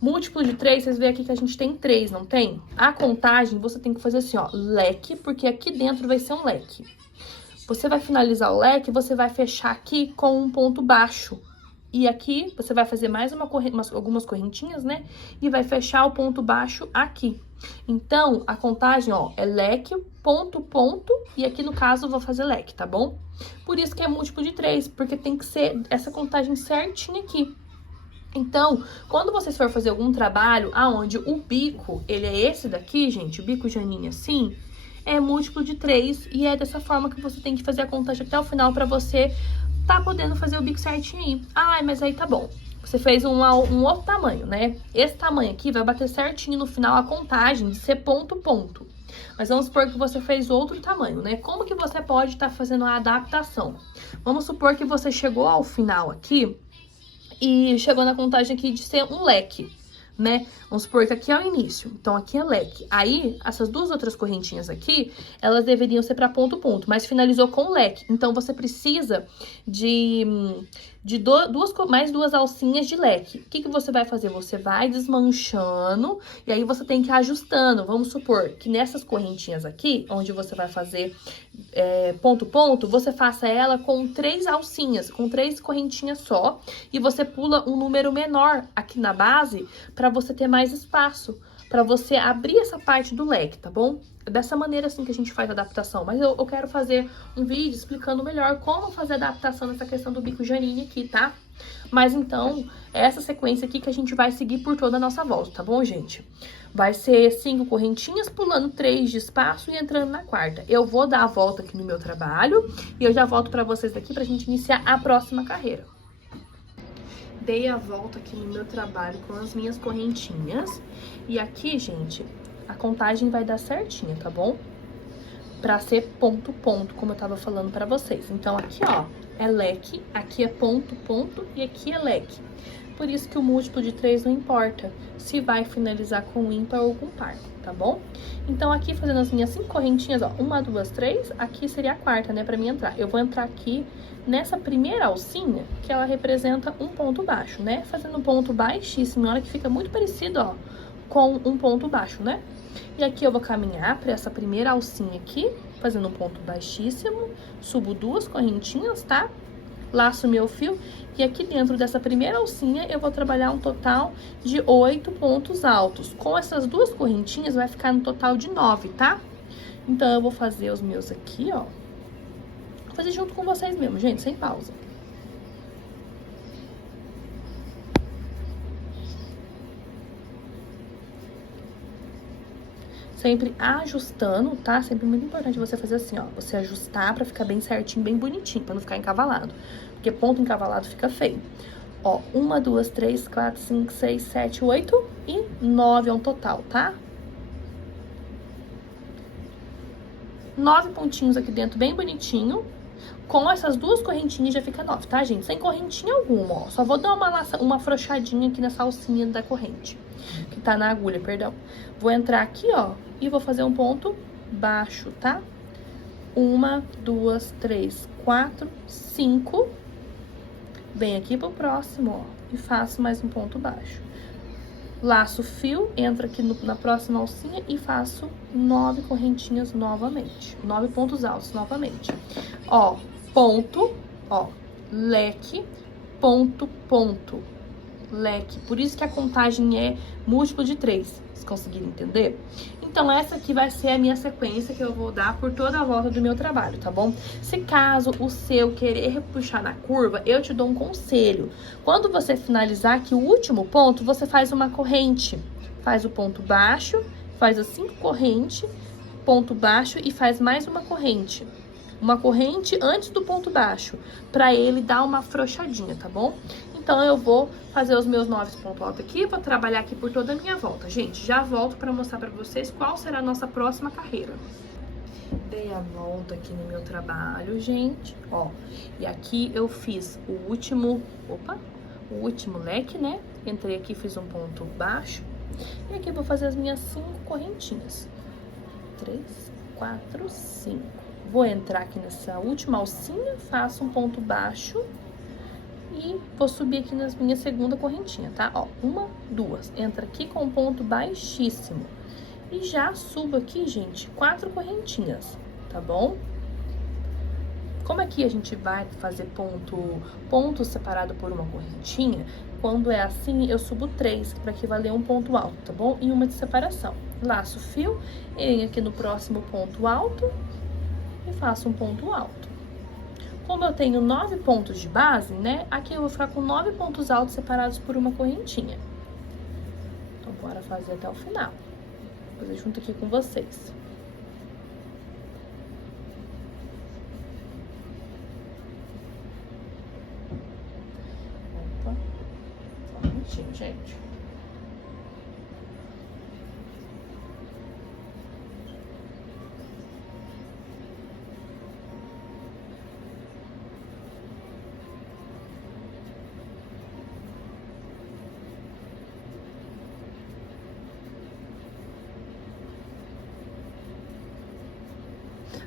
Múltiplo de 3, vocês veem aqui que a gente tem 3, não tem? A contagem, você tem que fazer assim, ó, leque, porque aqui dentro vai ser um leque. Você vai finalizar o leque, você vai fechar aqui com um ponto baixo. E aqui, você vai fazer mais algumas correntinhas, né? E vai fechar o ponto baixo aqui. Então, a contagem, ó, é leque, ponto, ponto. E aqui, no caso, eu vou fazer leque, tá bom? Por isso que é múltiplo de 3, porque tem que ser essa contagem certinha aqui. Então, quando vocês for fazer algum trabalho aonde o bico, ele é esse daqui, gente, o bico Janine assim, é múltiplo de 3 e é dessa forma que você tem que fazer a contagem até o final pra você tá podendo fazer o bico certinho aí. Ai, mas aí tá bom. Você fez um outro tamanho, né? Esse tamanho aqui vai bater certinho no final a contagem de ser ponto, ponto. Mas vamos supor que você fez outro tamanho, né? Como que você pode estar fazendo a adaptação? Vamos supor que você chegou ao final aqui e chegou na contagem aqui de ser um leque, né? Vamos supor que aqui é o início, então aqui é leque. Aí, essas duas outras correntinhas aqui, elas deveriam ser para ponto, ponto, mas finalizou com leque. Então, você precisa de mais duas alcinhas de leque. O que que você vai fazer? Você vai desmanchando e aí você tem que ir ajustando. Vamos supor que nessas correntinhas aqui, onde você vai fazer ponto, ponto, você faça ela com 3 alcinhas, com 3 correntinhas só, e você pula um número menor aqui na base para você ter mais espaço, para você abrir essa parte do leque, tá bom? É dessa maneira assim que a gente faz a adaptação, mas eu quero fazer um vídeo explicando melhor como fazer a adaptação nessa questão do bico Janine aqui, tá? Mas então, é essa sequência aqui que a gente vai seguir por toda a nossa volta, tá bom, gente? Vai ser 5 correntinhas, pulando 3 de espaço e entrando na quarta. Eu vou dar a volta aqui no meu trabalho e eu já volto pra vocês daqui pra gente iniciar a próxima carreira. Dei a volta aqui no meu trabalho com as minhas correntinhas. E aqui, gente, a contagem vai dar certinha, tá bom? Pra ser ponto, ponto, como eu tava falando pra vocês. Então, aqui, ó, é leque, aqui é ponto, ponto e aqui é leque. Por isso que o múltiplo de 3 não importa se vai finalizar com ímpar ou com par, tá bom? Então, aqui fazendo as minhas 5 correntinhas, ó, 1, 2, 3, aqui seria a quarta, né, pra mim entrar. Eu vou entrar aqui nessa primeira alcinha, que ela representa um ponto baixo, né? Fazendo um ponto baixíssimo, olha que fica muito parecido, ó, com um ponto baixo, né? E aqui eu vou caminhar pra essa primeira alcinha aqui, fazendo um ponto baixíssimo, subo 2 correntinhas, tá? Laço meu fio e aqui dentro dessa primeira alcinha eu vou trabalhar um total de 8 pontos altos. Com essas 2 correntinhas vai ficar no total de 9, tá? Então, eu vou fazer os meus aqui, ó. Vou fazer junto com vocês mesmo, gente, sem pausa. Sempre ajustando, tá? Sempre muito importante você fazer assim, ó. Você ajustar pra ficar bem certinho, bem bonitinho, pra não ficar encavalado. Porque ponto encavalado fica feio. Ó, 1, 2, 3, 4, 5, 6, 7, 8 e 9 é um total, tá? 9 pontinhos aqui dentro, bem bonitinho. Com essas 2 correntinhas já fica 9, tá, gente? Sem correntinha alguma, ó. Só vou dar uma afrouxadinha aqui nessa alcinha da corrente. Que tá na agulha, perdão. Vou entrar aqui, ó, e vou fazer um ponto baixo, tá? 1, 2, 3, 4, 5. Venho aqui pro próximo, ó, e faço mais um ponto baixo. Laço o fio, entro aqui na próxima alcinha e faço 9 correntinhas novamente. 9 pontos altos novamente. Ó, ponto, ó, leque, ponto, ponto, leque. Por isso que a contagem é múltiplo de 3. Vocês conseguiram entender? Então, essa aqui vai ser a minha sequência que eu vou dar por toda a volta do meu trabalho, tá bom? Se caso o seu querer puxar na curva, eu te dou um conselho. Quando você finalizar aqui o último ponto, você faz uma corrente. Faz o ponto baixo, faz as 5 correntes, ponto baixo e faz mais uma corrente. Uma corrente antes do ponto baixo, pra ele dar uma afrouxadinha, tá bom? Então, eu vou fazer os meus 9 pontos altos aqui, vou trabalhar aqui por toda a minha volta. Gente, já volto pra mostrar pra vocês qual será a nossa próxima carreira. Dei a volta aqui no meu trabalho, gente, ó. E aqui eu fiz o último leque, né? Entrei aqui, fiz um ponto baixo. E aqui eu vou fazer as minhas 5 correntinhas. 3, 4, 5. Vou entrar aqui nessa última alcinha, faço um ponto baixo e vou subir aqui nas minhas segunda correntinha, tá? Ó, 1, 2. Entra aqui com um ponto baixíssimo. E já subo aqui, gente, 4 correntinhas, tá bom? Como aqui a gente vai fazer ponto separado por uma correntinha, quando é assim, eu subo 3, para equivaler a um ponto alto, tá bom? E uma de separação. Laço o fio, venho aqui no próximo ponto alto e faço um ponto alto. Como eu tenho 9 pontos de base, né? Aqui eu vou ficar com 9 pontos altos separados por uma correntinha. Então, bora fazer até o final. Vou fazer junto aqui com vocês. Opa, só um minutinho, gente.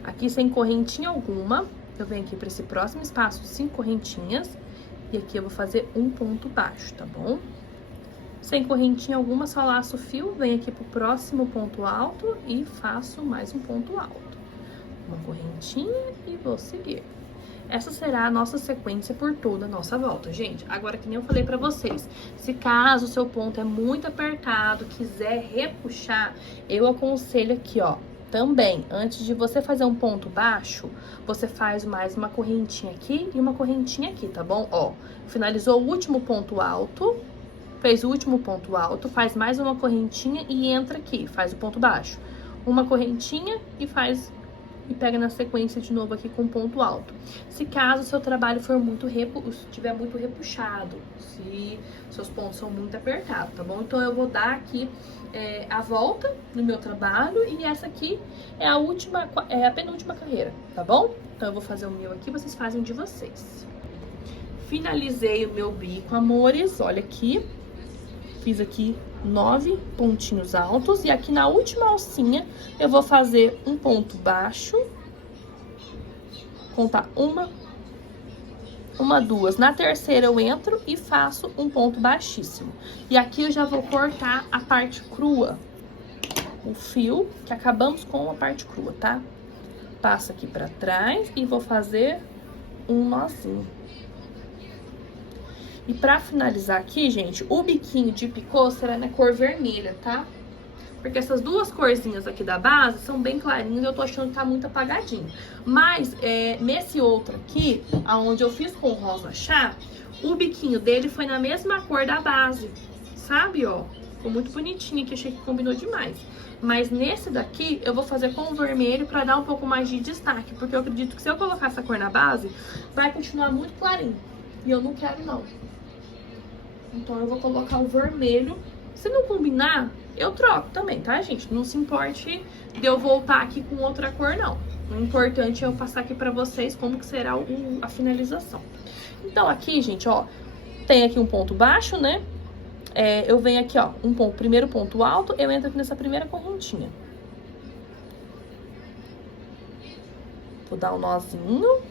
Aqui sem correntinha alguma, eu venho aqui para esse próximo espaço 5 correntinhas. E aqui eu vou fazer um ponto baixo, tá bom? Sem correntinha alguma, só laço o fio, venho aqui pro próximo ponto alto e faço mais um ponto alto. Uma correntinha e vou seguir. Essa será a nossa sequência por toda a nossa volta, gente. Agora, que nem eu falei pra vocês, se caso o seu ponto é muito apertado, quiser repuxar, eu aconselho aqui, ó, também, antes de você fazer um ponto baixo, você faz mais uma correntinha aqui e uma correntinha aqui, tá bom? Ó, finalizou o último ponto alto, fez o último ponto alto, faz mais uma correntinha e entra aqui, faz o ponto baixo. Uma correntinha e faz... e pega na sequência de novo aqui com ponto alto. Se caso o seu trabalho for estiver muito repuxado, se seus pontos são muito apertados, tá bom? Então, eu vou dar aqui a volta no meu trabalho e essa aqui é a penúltima carreira, tá bom? Então, eu vou fazer o meu aqui, vocês fazem o de vocês. Finalizei o meu bico, amores, olha aqui. Fiz aqui 9 pontinhos altos e aqui na última alcinha eu vou fazer um ponto baixo, contar uma, duas. Na terceira eu entro e faço um ponto baixíssimo. E aqui eu já vou cortar a parte crua, o fio, que acabamos com a parte crua, tá? Passo aqui pra trás e vou fazer um nozinho. E pra finalizar aqui, gente, o biquinho de picô será na cor vermelha, tá? Porque essas duas corzinhas aqui da base são bem clarinhas e eu tô achando que tá muito apagadinho. Mas, nesse outro aqui, aonde eu fiz com rosa chá, o biquinho dele foi na mesma cor da base, sabe, ó? Ficou muito bonitinho aqui, achei que combinou demais. Mas nesse daqui, eu vou fazer com o vermelho pra dar um pouco mais de destaque. Porque eu acredito que se eu colocar essa cor na base, vai continuar muito clarinho. E eu não quero, não. Então, eu vou colocar o vermelho. Se não combinar, eu troco também, tá, gente? Não se importe de eu voltar aqui com outra cor, não. O importante é eu passar aqui pra vocês como que será a finalização. Então, aqui, gente, ó, tem aqui um ponto baixo, né? Eu venho aqui, ó, primeiro ponto alto, eu entro aqui nessa primeira correntinha. Vou dar um nozinho.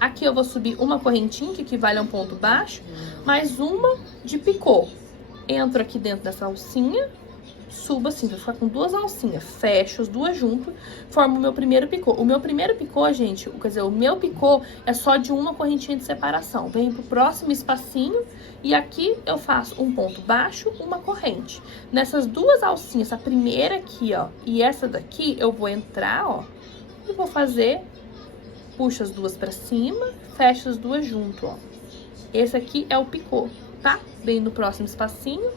Aqui eu vou subir uma correntinha, que equivale a um ponto baixo, mais uma de picô. Entro aqui dentro dessa alcinha, subo assim, vou ficar com duas alcinhas, fecho as duas junto, formo o meu primeiro picô. O meu primeiro picô, gente, quer dizer, o meu picô é só de uma correntinha de separação. Venho pro próximo espacinho e aqui eu faço um ponto baixo, uma corrente. Nessas duas alcinhas, a primeira aqui, ó, e essa daqui, eu vou entrar, ó, e vou fazer... Puxo as duas pra cima, fecho as duas junto, ó. Esse aqui é o picô, tá? Bem no próximo espacinho.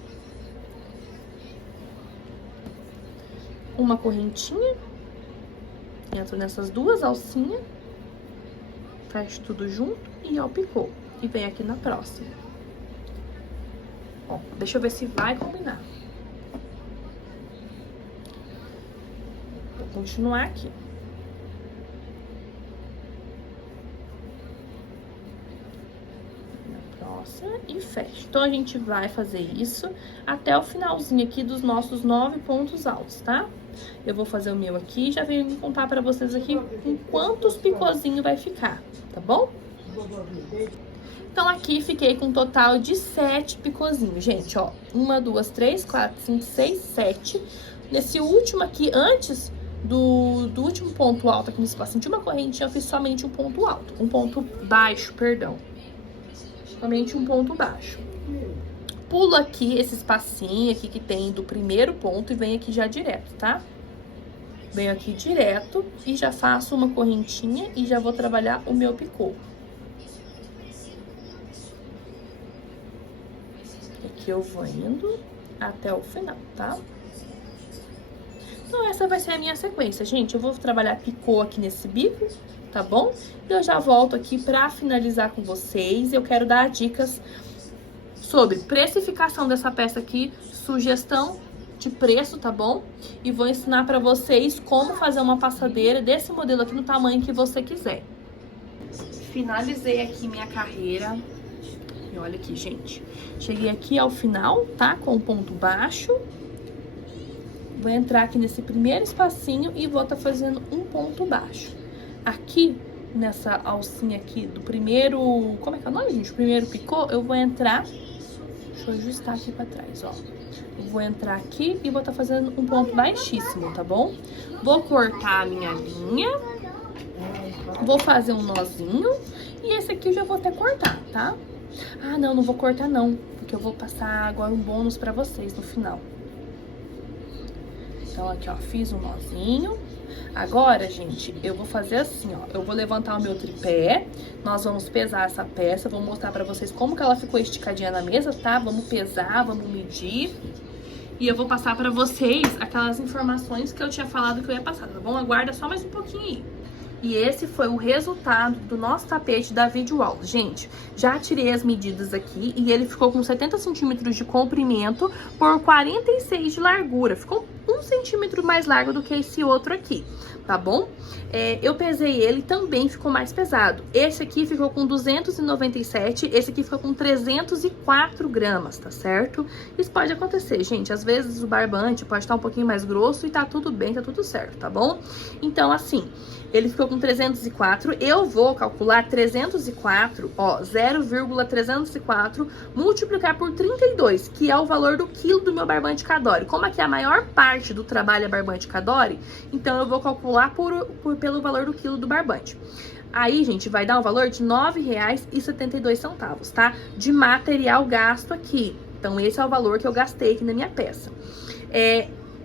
Uma correntinha. Entro nessas duas alcinhas. Fecho tudo junto e é o picô. E vem aqui na próxima. Ó, deixa eu ver se vai combinar. Vou continuar aqui. E fecha. Então, a gente vai fazer isso até o finalzinho aqui dos nossos 9 pontos altos, tá? Eu vou fazer o meu aqui e já venho contar pra vocês aqui com quantos picôzinhos vai ficar, tá bom? Então, aqui fiquei com um total de 7 picôzinhos, gente, ó. 1, 2, 3, 4, 5, 6, 7. Nesse último aqui, antes do último ponto alto aqui nesse espacinho de uma correntinha, eu fiz somente um ponto alto. Um ponto baixo, perdão. Somente um ponto baixo. Pulo aqui esse espacinho aqui que tem do primeiro ponto e venho aqui já direto, tá? Venho aqui direto e já faço uma correntinha e já vou trabalhar o meu picô. Aqui eu vou indo até o final, tá? Então, essa vai ser a minha sequência, gente. Eu vou trabalhar picô aqui nesse bico, tá bom? E eu já volto aqui pra finalizar com vocês. Eu quero dar dicas sobre precificação dessa peça aqui, sugestão de preço, tá bom? E vou ensinar pra vocês como fazer uma passadeira desse modelo aqui no tamanho que você quiser. Finalizei aqui minha carreira. E olha aqui, gente. Cheguei aqui ao final, tá? Com o ponto baixo. Vou entrar aqui nesse primeiro espacinho e vou estar fazendo um ponto baixo. Aqui, nessa alcinha aqui do primeiro... Como é que é o nome, gente? O primeiro picô, eu vou entrar... Deixa eu ajustar aqui pra trás, ó. Eu vou entrar aqui e vou estar fazendo um ponto baixíssimo, tá bom? Vou cortar a minha linha. Vou fazer um nozinho. E esse aqui eu já vou até cortar, tá? Ah, não, não vou cortar não. Porque eu vou passar agora um bônus pra vocês no final. Então, aqui, ó, fiz um nozinho. Agora, gente, eu vou fazer assim, ó. Eu vou levantar o meu tripé. Nós vamos pesar essa peça. Vou mostrar pra vocês como que ela ficou esticadinha na mesa, tá? Vamos pesar, vamos medir. E eu vou passar pra vocês aquelas informações que eu tinha falado que eu ia passar, tá bom? Aguarda só mais um pouquinho aí. E esse foi o resultado do nosso tapete da Videowall. Gente, já tirei as medidas aqui e ele ficou com 70 centímetros de comprimento por 46 de largura. Ficou 1 centímetro mais largo do que esse outro aqui, tá bom? Eu pesei ele, também ficou mais pesado. Esse aqui ficou com 297, esse aqui ficou com 304 gramas, tá certo? Isso pode acontecer, gente. Às vezes o barbante pode estar um pouquinho mais grosso e tá tudo bem, tá tudo certo, tá bom? Então, assim, ele ficou com 304, eu vou calcular 304, ó, 0,304 multiplicar por 32, que é o valor do quilo do meu barbante Kadori. Como aqui a maior parte do trabalho é barbante Kadori, então eu vou calcular pelo valor do quilo do barbante. Aí, gente, vai dar um valor de R$ 9,72, tá? De material gasto aqui. Então, esse é o valor que eu gastei aqui na minha peça.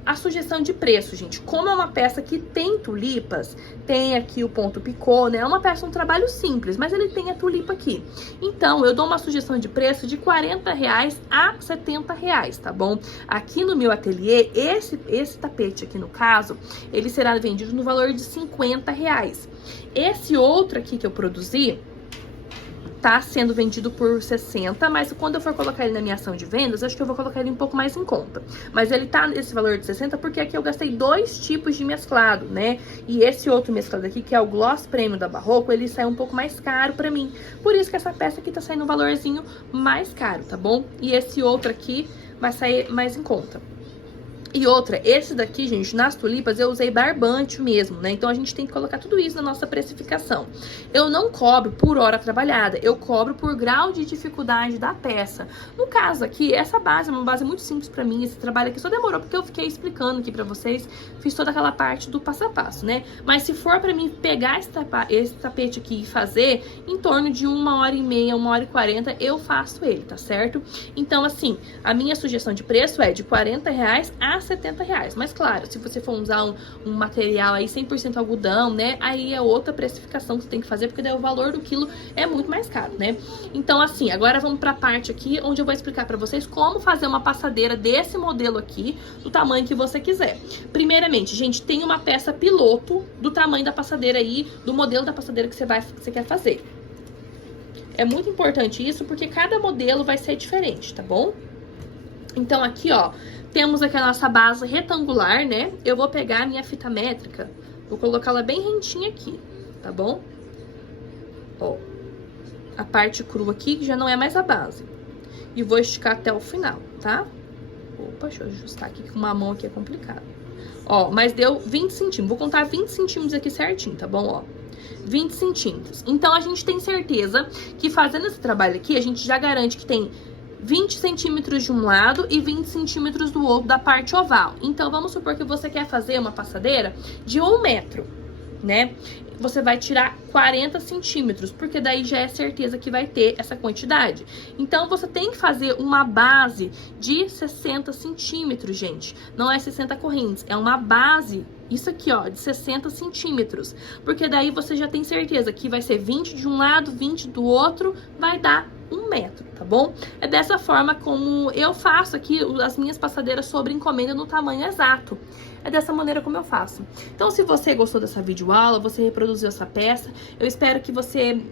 A sugestão de preço, gente, como é uma peça que tem tulipas, tem aqui o ponto picô, né? É uma peça, um trabalho simples, mas ele tem a tulipa aqui. Então, eu dou uma sugestão de preço de R$ 40 a R$ 70, tá bom? Aqui no meu ateliê, esse tapete aqui no caso, ele será vendido no valor de R$ 50. Esse outro aqui que eu produzi tá sendo vendido por 60, mas quando eu for colocar ele na minha ação de vendas, acho que eu vou colocar ele um pouco mais em conta. Mas ele tá nesse valor de 60 porque aqui eu gastei 2 tipos de mesclado, né? E esse outro mesclado aqui, que é o Gloss Premium da Barroco, ele sai um pouco mais caro pra mim. Por isso que essa peça aqui tá saindo um valorzinho mais caro, tá bom? E esse outro aqui vai sair mais em conta. E outra, esse daqui, gente, nas tulipas eu usei barbante mesmo, né? Então a gente tem que colocar tudo isso na nossa precificação. Eu não cobro por hora trabalhada, eu cobro por grau de dificuldade da peça. No caso aqui, essa base é uma base muito simples pra mim. Esse trabalho aqui só demorou porque eu fiquei explicando aqui pra vocês, fiz toda aquela parte do passo a passo, né? Mas se for pra mim pegar esse tapete aqui e fazer, em torno de 1h30, 1h40, eu faço ele, tá certo? Então, assim, a minha sugestão de preço é de R$ 40 a R$ 70. Mas claro, se você for usar um material aí 100% algodão, né, aí é outra precificação que você tem que fazer, porque daí o valor do quilo é muito mais caro, né? Então, assim, agora vamos pra parte aqui onde eu vou explicar pra vocês como fazer uma passadeira desse modelo aqui, do tamanho que você quiser. Primeiramente, gente, tem uma peça piloto do tamanho da passadeira aí, do modelo da passadeira que você quer fazer. É muito importante isso, porque cada modelo vai ser diferente, tá bom? Então, aqui, ó, temos aqui a nossa base retangular, né? Eu vou pegar a minha fita métrica, vou colocá-la bem rentinha aqui, tá bom? Ó, a parte crua aqui, que já não é mais a base. E vou esticar até o final, tá? Opa, deixa eu ajustar aqui, que com uma mão aqui é complicado. Ó, mas deu 20 centímetros, vou contar 20 centímetros aqui certinho, tá bom? Ó, 20 centímetros. Então, a gente tem certeza que fazendo esse trabalho aqui, a gente já garante que tem 20 centímetros de um lado e 20 centímetros do outro da parte oval. Então, vamos supor que você quer fazer uma passadeira de 1 metro, né? Você vai tirar 40 centímetros, porque daí já é certeza que vai ter essa quantidade. Então, você tem que fazer uma base de 60 centímetros, gente. Não é 60 correntes, é uma base, isso aqui, ó, de 60 centímetros. Porque daí você já tem certeza que vai ser 20 de um lado, 20 do outro, vai dar 1 metro, tá bom? É dessa forma como eu faço aqui as minhas passadeiras sobre encomenda no tamanho exato. É dessa maneira como eu faço. Então, se você gostou dessa videoaula, você reproduziu essa peça, eu espero que você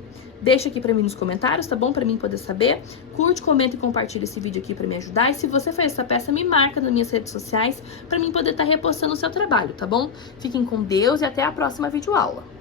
deixe aqui pra mim nos comentários, tá bom? Pra mim poder saber. Curte, comenta e compartilha esse vídeo aqui pra me ajudar. E se você fez essa peça, me marca nas minhas redes sociais pra mim poder estar repostando o seu trabalho, tá bom? Fiquem com Deus e até a próxima videoaula.